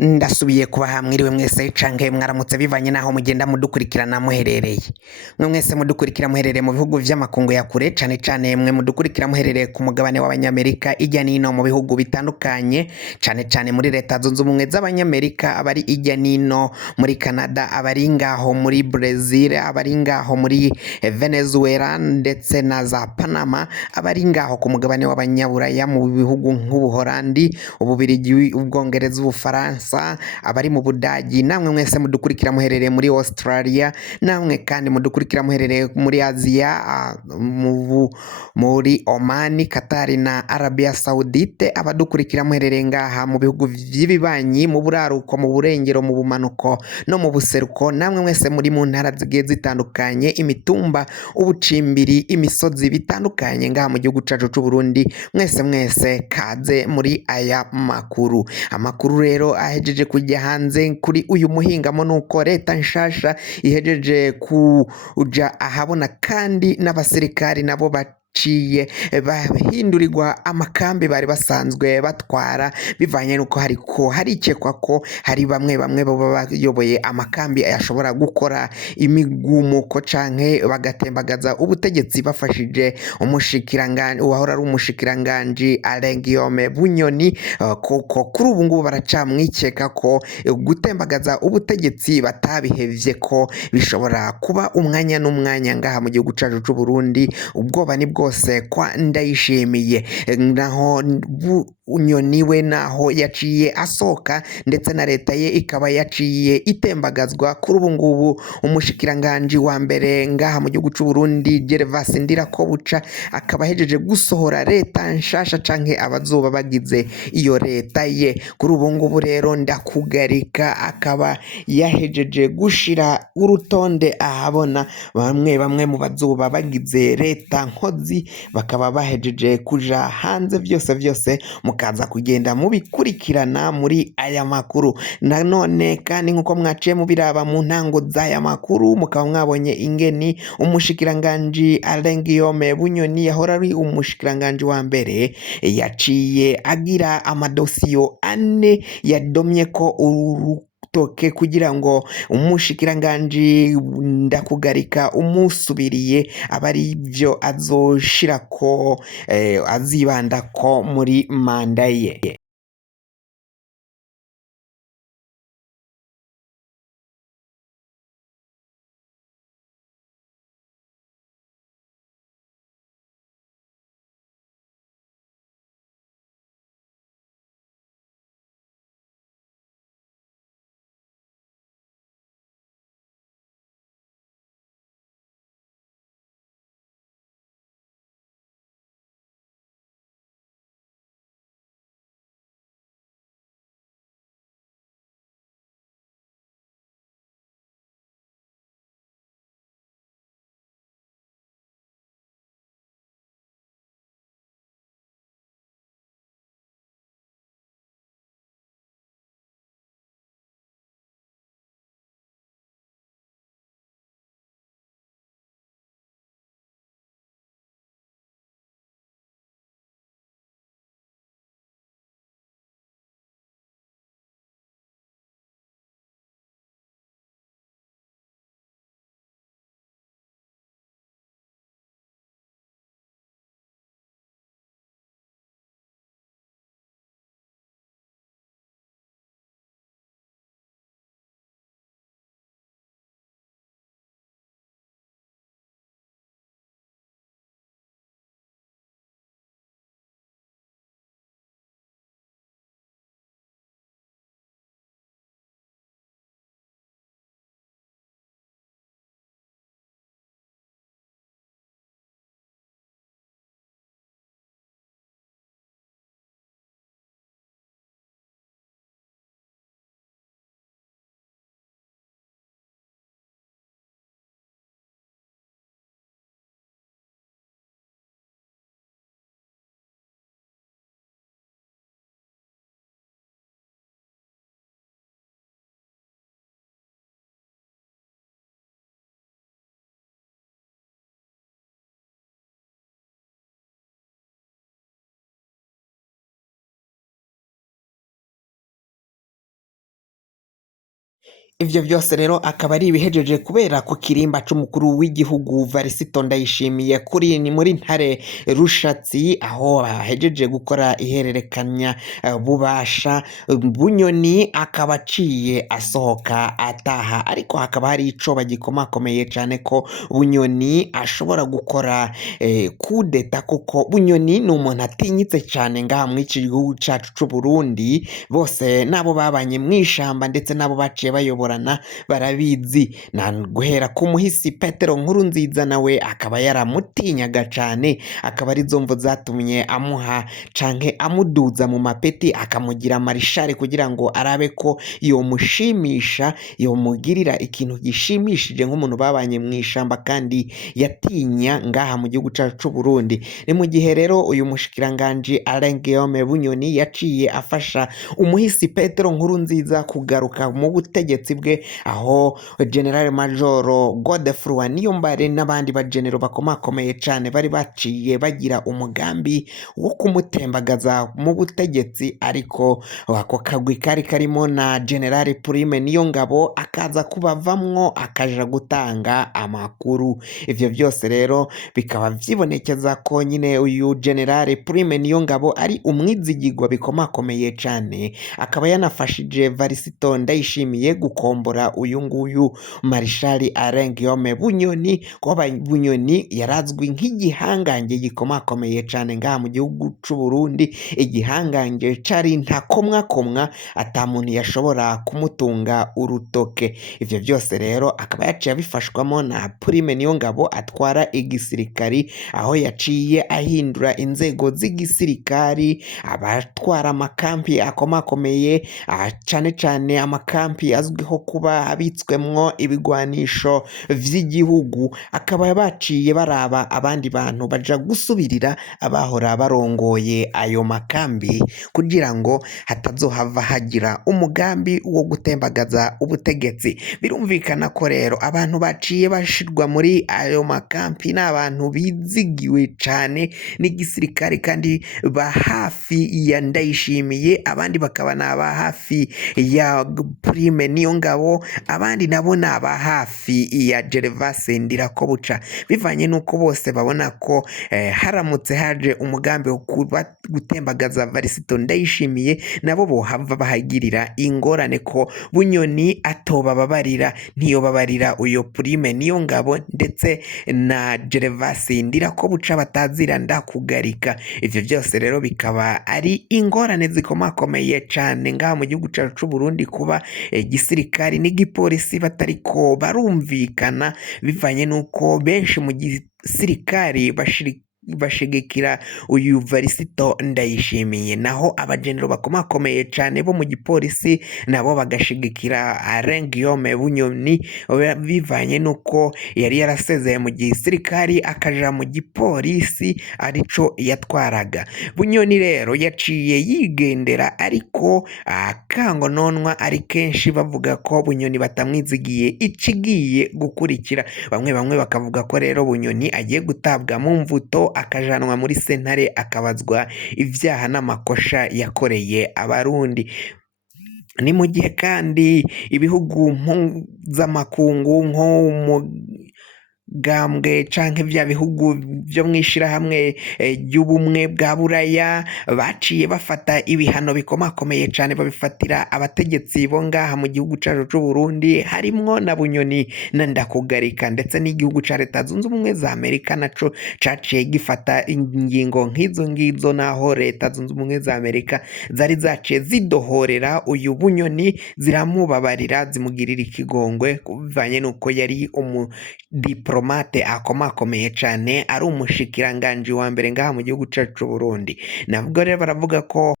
Ndasubiye kubaha mwiriwe mwese canke mwaramutse bivanye naho mugenda mudukurikirana muherereye. Mwe mwese mudukurikira muherereye mu bihugu vy'amakungu ya kure cane cane mwe mudukurikira muherereye ku mugabane w'abanyamerika ijya nino mu bihugu bitandukanye cane cane muri leta zunze ubumwe z'abanyamerika, abari ijya nino muri Canada, abari ngaho muri Brazil, abari ngaho muri Venezuela ndetse na za Panama, abari ngaho ku mugabane w'abanyaburaya mu bihugu nk'Ubuholandi, Ububirigi, Ubwongereza, Ubufaransa, abari mu Budagi, namwe mwese mudukurikira muherereye muri Australia, namwe kandi mudukurikira muherereye muri Aziya, muri Oman, Qatar na Arabia Saudite, abadukurikira muherereye ngaha mu bihugu vy'ibibanyi, mu buraruko, mu burengero, mu bumanuko no mu buseruko, namwe mwese muri mu ntara zigiye zitandukanye, imitumba, ubucimbiri, imisozi bitandukanye ngaha mu gihugu cacu c'u Burundi, mwese kaze muri aya makuru. Amakuru rero ahejeje kujya hanze kuri uyu muhingamo nuko leta nshasha ihejeje kuja ahabona kandi n'abasirikari nabo baciye bahindurirwa amakambi bari basanzwe batwara, bivanye nuko harikekwa ko hari bamwe baba bayoboye amakambi ashobora gukora imigumuko canke bagatembagaza ubutegetsi bafashije umushikiranganji uwahora ari umushikiranganji Alain Guillaume Bunyoni, kuko kuri ubu ngubu baracamwikeka ko gutembagaza ubutegetsi batabihevye ko bishobora kuba umwanya n'umwanya ngaha mu gihugu cacu c'u Burundi. Ubwoba ni bwose kwa Ndayishimiye, naho Bunyoni we naho yaciye asoka ndetse na leta ye ikaba yaciye itembagazwa. Kuri ubu ngubu umushikiranganji wa mbere ngaha mu gihugu c'u Burundi Gervas Ndirakobuca akaba ahejeje gusohora leta nshasha canke abazoba bagize iyo leta ye. Kuri ubu ngubu rero Ndakugarika akaba yahejeje gushira urutonde ahabona bamwe mu bazoba bagize leta nkozi, bakaba bahejeje kuja hanze, vyose mukaza kugenda mubikurikirana muri aya makuru. Nanone kandi nkuko mwaciye mubiraba mu ntango z'aya makuru, mukaba mwabonye ingeni umushikiranganji Alain Guillaume Bunyoni yahora ari umushikiranganji wa mbere yaciye agira amadosiyo ane yadomye ko urutoke kugira ngo umushikiranganji Ndakugarika umusubiriye abari vyo azoshirako azibandako muri manda ye. Ivyo vyose rero akaba ari ibihejeje kubera ku kirimba c'umukuru w'igihugu Varisito Ndayishimiye kuri ni muri ntare Rushatsi aho bahejeje gukora ihererekanya bubasha Bunyoni akaba aciye asohoka ataha, ariko hakaba hari icoba gikomakomeye cane ko Bunyoni ashobora gukora kudeta, kuko Bunyoni ni umuntu atinyitse cane ngaha mw'ici gihugu cacu c'Uburundi. Bose nabo babanye mw'ishamba ndetse nabo baciye bayoborana barabizi, na guhera ku muhisi Petero Nkurunziza nawe akaba yaramutinyaga cane, akaba arizo mvo zatumye amuha canke amuduza mu mapeti akamugira marishare kugira ngo arabe ko yomushimisha, yomugirira ikintu gishimishije nk'umuntu babanye mw'ishamba kandi yatinya ngaha mu gihugu cacu c'Uburundi. Ni mu gihe rero uyu mushikiranganji Alain Guillaume Bunyoni yaciye afasha umuhisi Petero Nkurunziza kugaruka mu butegetsi bwe, aho General Major Godefroid Niyombare n'abandi bagenero bakomakomeye cane bari baciye bagira umugambi wo kumutembagaza mu butegetsi, ariko ako kagwi kari karimo na General Prime Niyongabo akaza kubavamwo akaja gutanga amakuru. Ivyo vyose rero bikaba vyibonekeza ko nyine uyu General Prime Niyongabo ari umwizigirwa bikomakomeye cane, akaba yanafashije Varisito Ndayishimiye gukombora uyu nguyu Marshal Alain Guillaume Bunyoni, kuba Bunyoni yarazwi nk'igihangange gikomakomeye cane ngaha mu gihugu c'Uburundi, igihangange cari ntakomwakomwa ata muntu yashobora kumutunga urutoke. Ivyo vyose rero akaba yaciye abifashwamo na Prime Niyongabo atwara igisirikari, aho yaciye ahindura inzego z'igisirikari, abatwara amakampi akomakomeye cane cane amakampi azwiho kuba abitswemwo ibigwanisho vy'igihugu, akaba baciye baraba abandi bantu baja gusubirira abahora barongoye ayo makambi kugira ngo hatazohava hagira umugambi wo gutembagaza ubutegetsi. Birumvikana ko rero abantu baciye bashirwa muri ayo makampi n'abantu bizigiwe cane n'igisirikare kandi ba hafi ya Ndayishimiye, abandi bakaba naba hafi ya Prime Niyongabo, abandi nabo naba hafi ya Gervase Ndirakobuca, bivanye nuko bose babona ko haramutse haje umugambi wo gutembagaza Varisito Ndayishimiye nabo bohava bahagirira ingorane, ko Bunyoni atobababarira, ntiyobabarira uyo Prime Niyongabo ndetse na Gervase Ndirakobuca batazira ndakugarika. Ivyo vyose rero bikaba ari ingorane zikomakomeye cane ngaha mu gihugu cacu c'Uburundi, kuba igisirikari n'igipolisi batariko barumvikana, bivanye nuko benshi mu gisirikari bashigikira uyu Varisito Ndayishimiye, naho abagenero bakomakomeye cane bo mu gipolisi nabo bagashigikira Alain Guillaume Bunyoni, bivanye nuko yari yarasezeye mu gisirikari akaja mu gipolisi arico yatwaraga. Bunyoni rero yaciye yigendera, ariko akangononwa ari kenshi bavuga ko Bunyoni batamwizigiye icigiye gukurikira. Bamwe bakavuga ko rero Bunyoni agiye gutabwa mu mvuto akajanwa muri sentare akabazwa ivyaha n'amakosha yakoreye Abarundi. Ni mu gihe kandi ibihugu mpuzamakungu nko gambwe canke vya bihugu vyo mw'ishirahamwe ry'ubumwe bwa Buraya baciye bafata ibihano bikomakomeye cane babifatira abategetsi bo ngaha mu gihugu cacu c'Uburundi, harimwo na Bunyoni na Ndakugarika, ndetse n'igihugu ca Leta Zunze Ubumwe za Amerika naco caciye gifata ingingo nk'izo ngizo, naho Leta Zunze Ubumwe za Amerika zari zaciye zidohorera uyu Bunyoni, ziramubabarira zimugirira ikigongwe, bivanye nuko yari diplomate akomakomeye cane, ari umushikiranganji wa mbere ngaha mu gihugu cacu c'Uburundi. Nabwo rero baravuga ko